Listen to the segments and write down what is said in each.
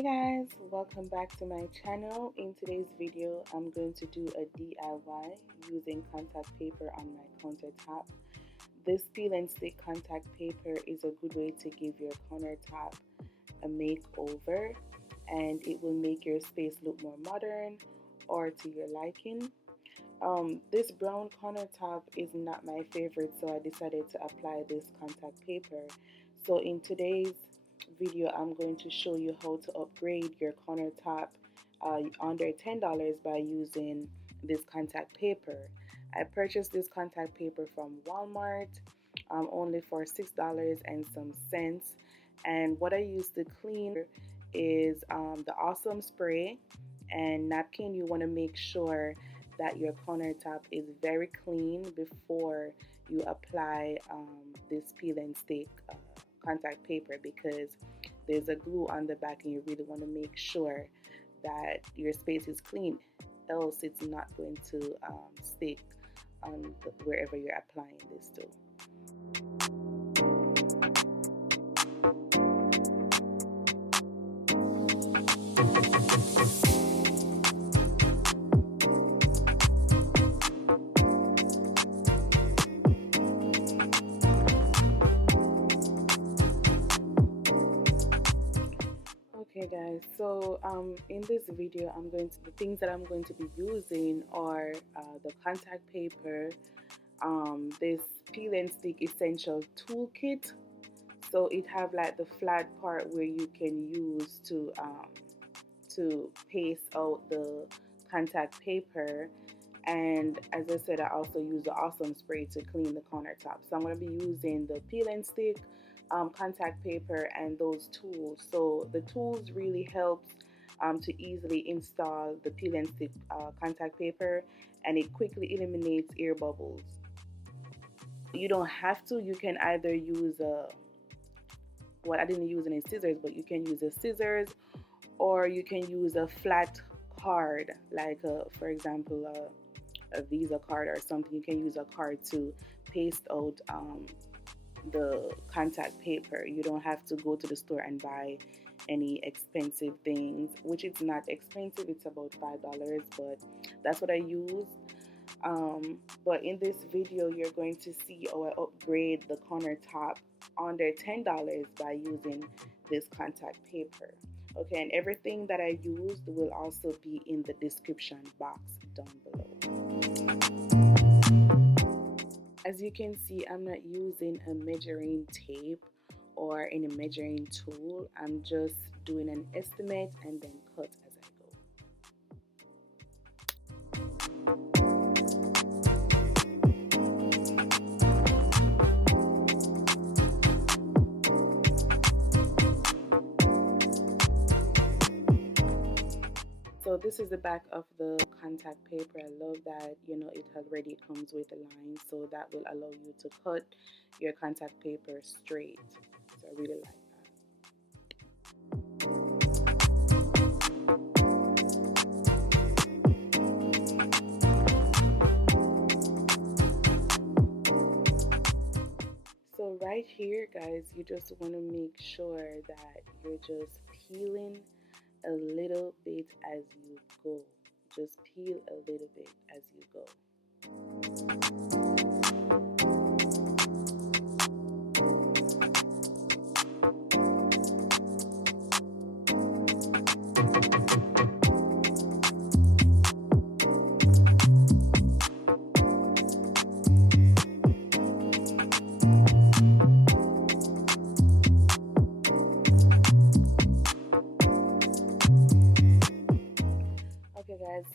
Hey guys, welcome back to my channel. In today's video, I'm going to do a DIY using contact paper on my countertop. This peel and stick contact paper is a good way to give your countertop a makeover, and it will make your space look more modern or to your liking. This brown countertop is not my favorite, so I decided to apply this contact paper. So in today's video, I'm going to show you how to upgrade your countertop under $10 by using this contact paper. I purchased this contact paper from Walmart only for $6 and some cents. And what I use to clean is the Awesome spray and napkin. You want to make sure that your countertop is very clean before you apply this peel and stick contact paper, because there's a glue on the back and you really want to make sure that your space is clean, else it's not going to stick on wherever you're applying this to. Okay guys, so in this video the things that I'm going to be using are the contact paper, this peel and stick essential toolkit. So it have like the flat part where you can use to paste out the contact paper, and as I said, I also use the Awesome spray to clean the countertop. So I'm going to be using the peel and stick, contact paper, and those tools. So the tools really helps to easily install the peel and stick contact paper, and it quickly eliminates air bubbles. You don't have to. You can either use I didn't use any scissors, but you can use a scissors, or you can use a flat card, like for example a Visa card or something. You can use a card to paste out the contact paper. You don't have to go to the store and buy any expensive things, which is not expensive. It's about $5, but that's what I use. But in this video, you're going to see how I upgrade the countertop under $10 by using this contact paper. Okay, and everything that I used will also be in the description box down below. As you can see, I'm not using a measuring tape or any measuring tool. I'm just doing an estimate and then cut as I go. So this is the back of the contact paper. I love that, it already comes with a line, so that will allow you to cut your contact paper straight. So I really like that. So right here, guys, you just want to make sure that you're just peeling a little bit as you go. Just peel a little bit as you go.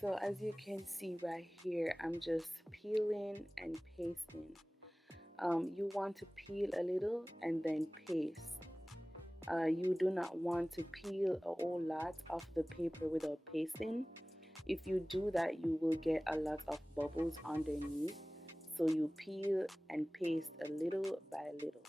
So as you can see right here, I'm just peeling and pasting. You want to peel a little and then paste. You do not want to peel a whole lot of the paper without pasting. If you do that, you will get a lot of bubbles underneath. So you peel and paste a little by little.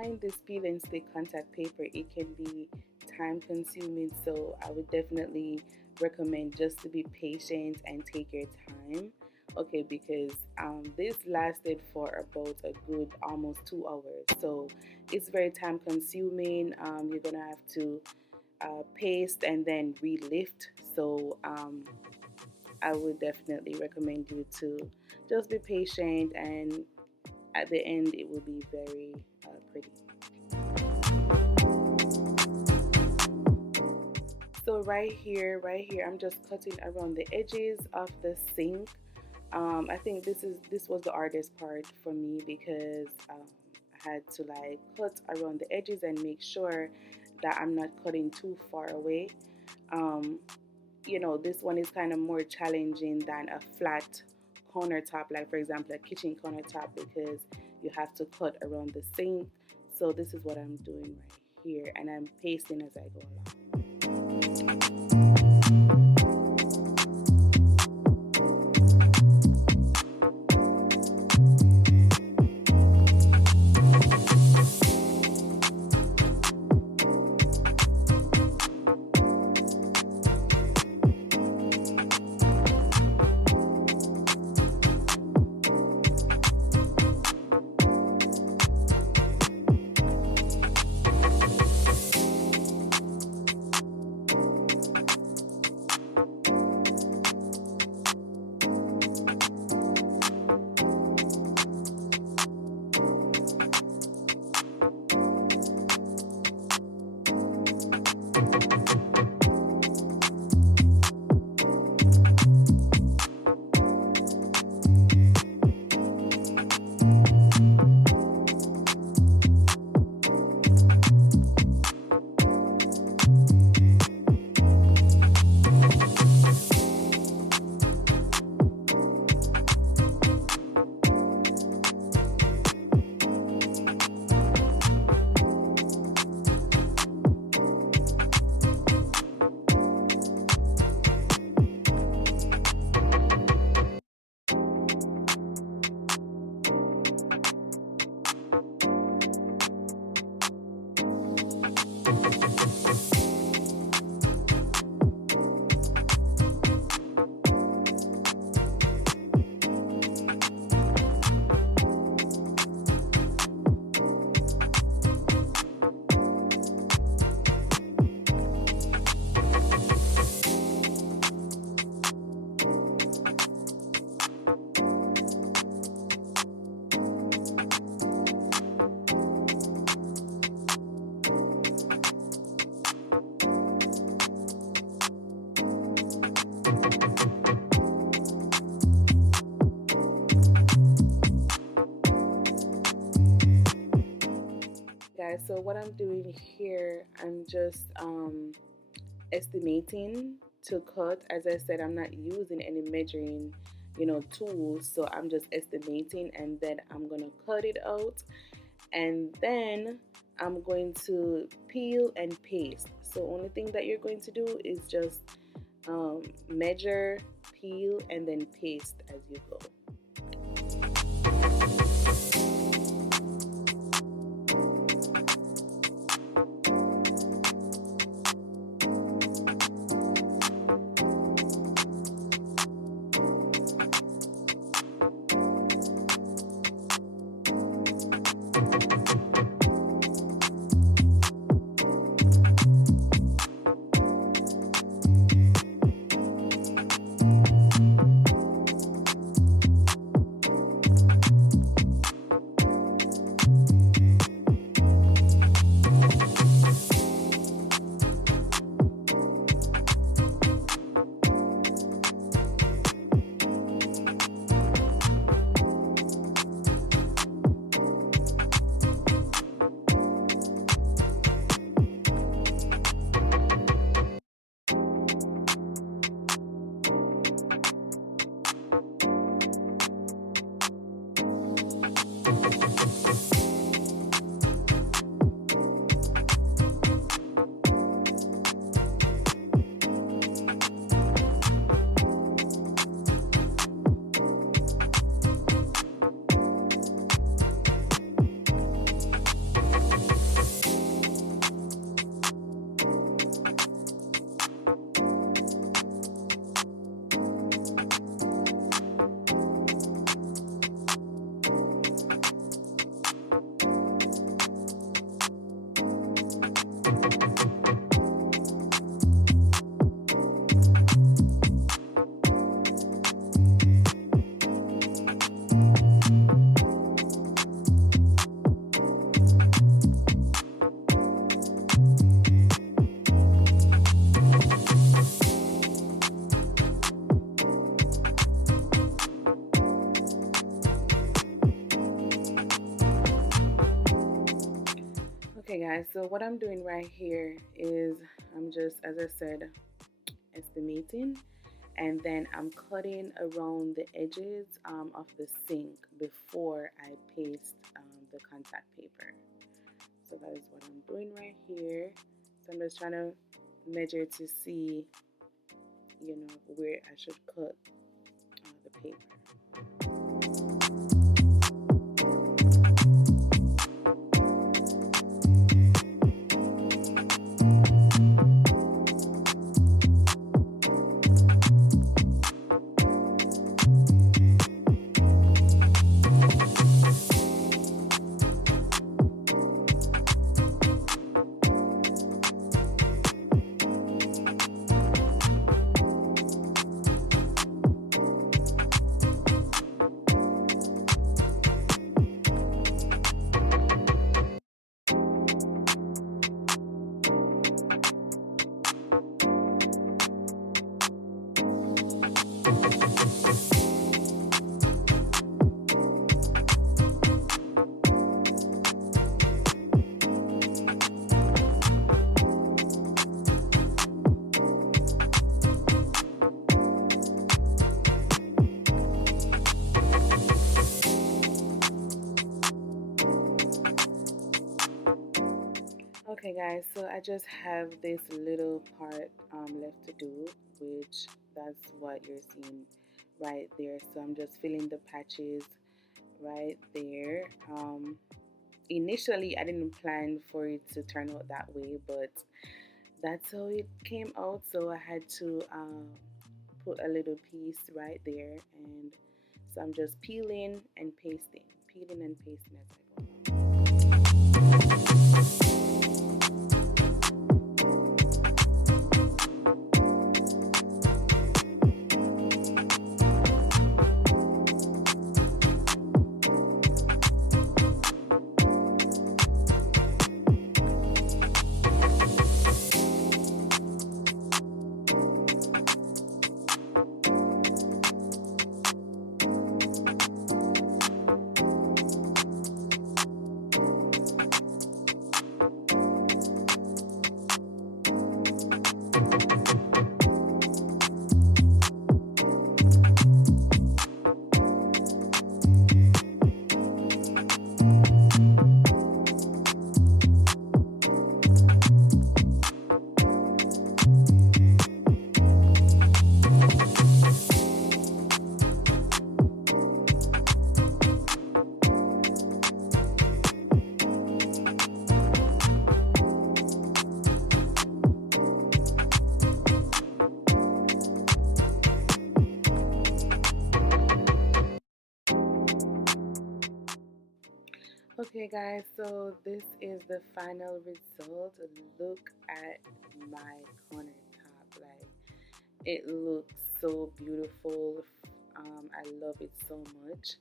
find this peel and stick contact paper, it can be time consuming, so I would definitely recommend just to be patient and take your time. Okay, because this lasted for about a good almost 2 hours, so it's very time consuming. You're gonna have to paste and then relift, so I would definitely recommend you to just be patient, and at the end it will be very pretty. So right here, I'm just cutting around the edges of the sink. I think this was the hardest part for me, because I had to like cut around the edges and make sure that I'm not cutting too far away. Um, this one is kind of more challenging than a flat countertop, like for example a kitchen countertop, because you have to cut around the sink. So this is what I'm doing right here, and I'm pasting as I go along. Guys, so what I'm doing here, I'm just estimating to cut. As I said, I'm not using any measuring tools, so I'm just estimating, and then I'm gonna cut it out, and then I'm going to peel and paste. So only thing that you're going to do is just measure, peel, and then paste as you go. guys, so what I'm doing right here is I'm just, as I said, estimating, and then I'm cutting around the edges of the sink before I paste the contact paper. So that is what I'm doing right here. So I'm just trying to measure to see, where I should cut the paper. Okay guys, so I just have this little part left to do, which that's what you're seeing right there. So I'm just filling the patches right there. Initially I didn't plan for it to turn out that way, but that's how it came out. So I had to put a little piece right there, and so I'm just peeling and pasting, peeling and pasting as I go. Okay guys, so this is the final result. Look at my countertop. Like, it looks so beautiful. I love it so much.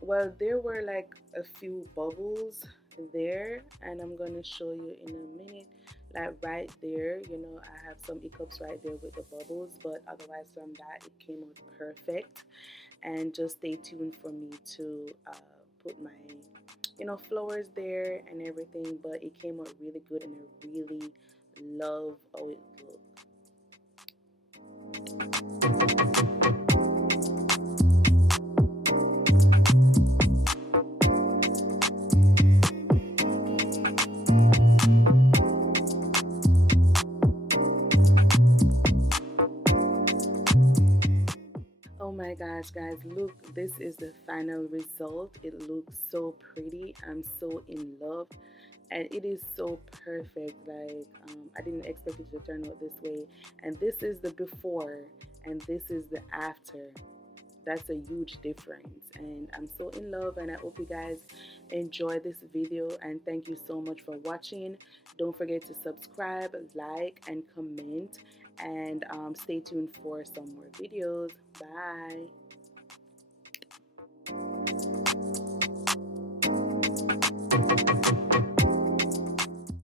Well, there were like a few bubbles there, and I'm gonna show you in a minute. Like right there, I have some hiccups right there with the bubbles, but otherwise from that it came out perfect. And just stay tuned for me to put my flowers there and everything, but it came out really good, and I really love how it looked. Oh my gosh, guys, look, this is the final result. It looks so pretty. I'm so in love, and it is so perfect. Like, I didn't expect it to turn out this way. And this is the before, and this is the after. That's a huge difference, and I'm so in love, and I hope you guys enjoy this video, and thank you so much for watching. Don't forget to subscribe, like, and comment, and stay tuned for some more videos. Bye.